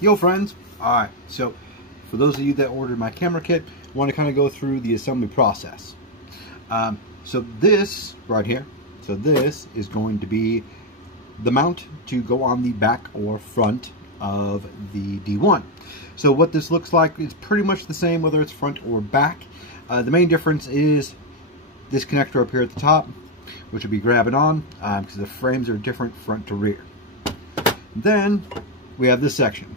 Yo friends, alright, so for those of you that ordered my camera kit, I want to kind of go through the assembly process. So this right here, so this is going to be the mount to go on the back or front of the D1. So what this looks like is pretty much the same whether it's front or back. The main difference is this connector up here at the top, which will be grabbing on because the frames are different front to rear. Then we have this section.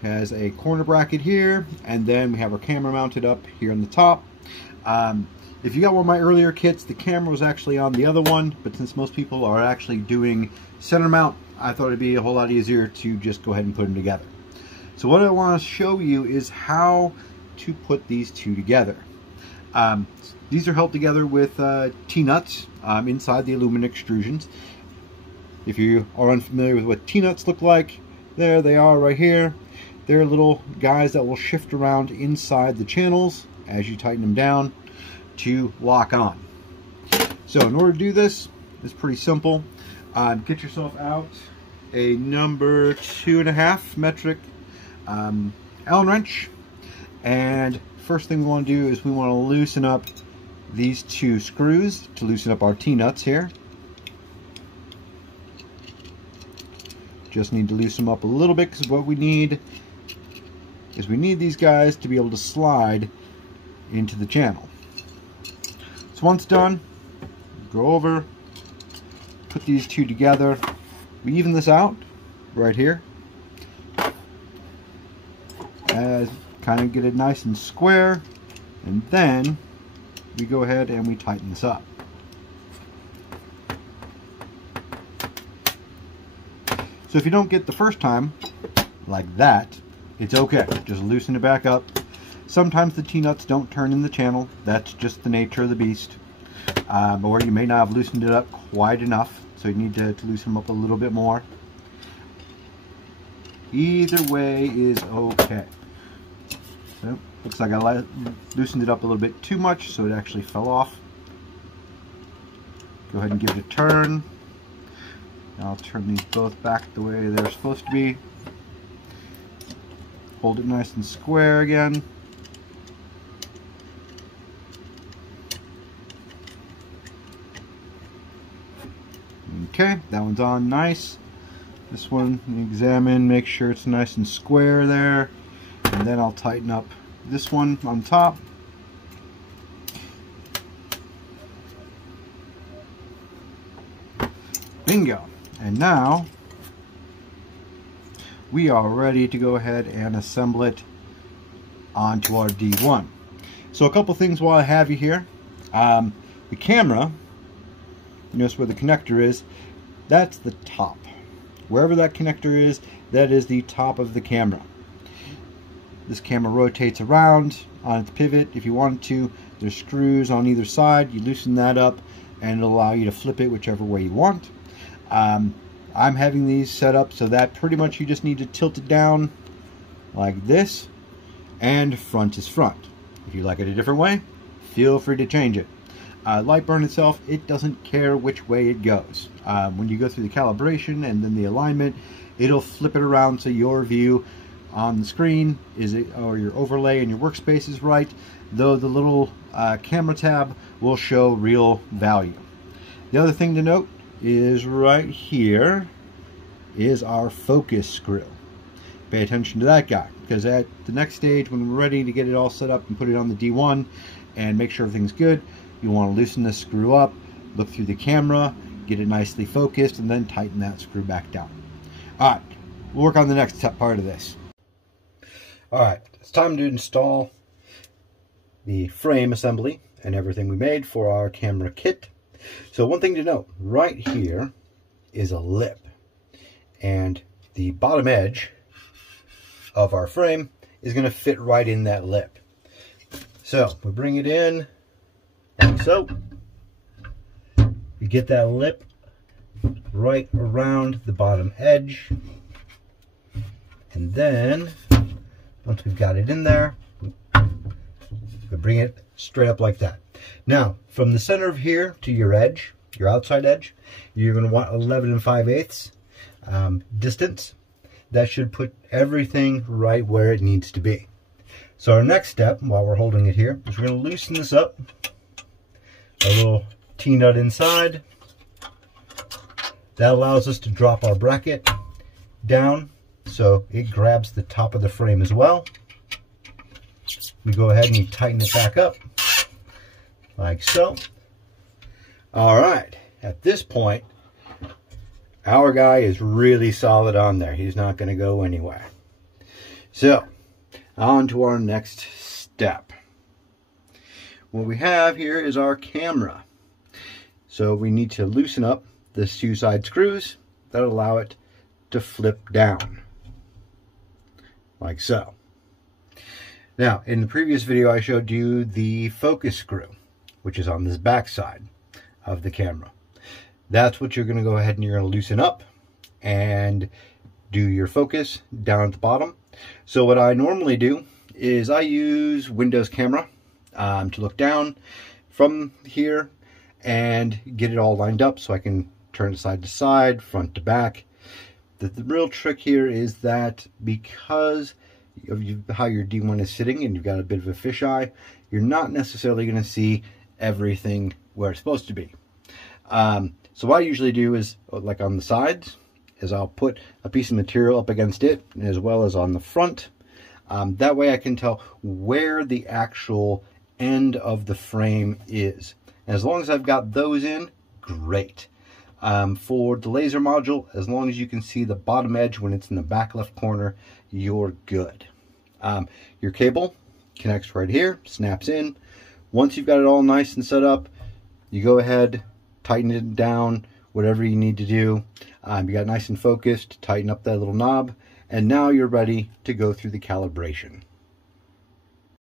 It has a corner bracket here, and then we have our camera mounted up here on the top. If you got one of my earlier kits, the camera was actually on the other one, but since most people are actually doing center mount, I thought it'd be a whole lot easier to just go ahead and put them together. So what I want to show you is how to put these two together. These are held together with T-nuts inside the aluminum extrusions. If you are unfamiliar with what T-nuts look like, there they are right here. They're little guys that will shift around inside the channels as you tighten them down to lock on. So in order to do this, it's pretty simple. Get yourself out a number 2.5 metric Allen wrench, and first thing we want to do is we want to loosen up these two screws to loosen up our T-nuts here. Just need to loosen them up a little bit because what we need is we need these guys to be able to slide into the channel. So once done, go over, put these two together. We even this out right here, as kind of get it nice and square, and then we go ahead and we tighten this up. So if you don't get the first time like that, it's okay. Just loosen it back up. Sometimes the T-nuts don't turn in the channel. That's just the nature of the beast. Or you may not have loosened it up quite enough, so you need to loosen them up a little bit more. Either way is okay. So, looks like I loosened it up a little bit too much, so it actually fell off. Go ahead and give it a turn. I'll turn these both back the way they're supposed to be. Hold it nice and square again. Okay, that one's on nice. This one, examine, make sure it's nice and square there. And then I'll tighten up this one on top. Bingo. And now we are ready to go ahead and assemble it onto our D1. So a couple things while I have you here. The camera, notice where the connector is, that's the top. Wherever that connector is, that is the top of the camera. This camera rotates around on its pivot if you want to. There's screws on either side. You loosen that up and it'll allow you to flip it whichever way you want. I'm having these set up so that pretty much you just need to tilt it down like this, and front is front. If you like it a different way, feel free to change it. Lightburn itself, it doesn't care which way it goes. When you go through the calibration and then the alignment, it'll flip it around so your view on the screen or your overlay in your workspace is right, though the little camera tab will show real value. The other thing to note is right here is our focus screw. Pay attention to that guy, because at the next stage when we're ready to get it all set up and put it on the D1 and make sure everything's good, you want to loosen this screw up, look through the camera, get it nicely focused, and then tighten that screw back down. Alright, we'll work on the next part of this. Alright, it's time to install the frame assembly and everything we made for our camera kit. So one thing to note, right here is a lip, and the bottom edge of our frame is going to fit right in that lip. So we bring it in like so. We get that lip right around the bottom edge, and then once we've got it in there, we bring it straight up like that. Now, from the center of here to your edge, your outside edge, you're going to want 11 5/8 distance. that should put everything right where it needs to be. So our next step, while we're holding it here, is we're going to loosen this up. A little T-nut inside. That allows us to drop our bracket down so it grabs the top of the frame as well. We go ahead and you tighten it back up like so. All right, at this point, our guy is really solid on there. He's not going to go anywhere. So, on to our next step. What we have here is our camera. So we need to loosen up the two side screws that allow it to flip down, like so. Now, in the previous video, I showed you the focus screw, which is on this back side of the camera. That's what you're going to go ahead and you're going to loosen up and do your focus down at the bottom. So what I normally do is I use Windows Camera to look down from here and get it all lined up so I can turn it side to side, front to back. The real trick here is that because of how your D1 is sitting and you've got a bit of a fisheye, you're not necessarily going to see everything where it's supposed to be. So what I usually do is, like on the sides, is I'll put a piece of material up against it as well as on the front. That way I can tell where the actual end of the frame is. And as long as I've got those in, great. For the laser module, as long as you can see the bottom edge when it's in the back left corner, you're good. Your cable connects right here, snaps in. Once you've got it all nice and set up, you go ahead, tighten it down, whatever you need to do. You got nice and focused, tighten up that little knob, and now you're ready to go through the calibration.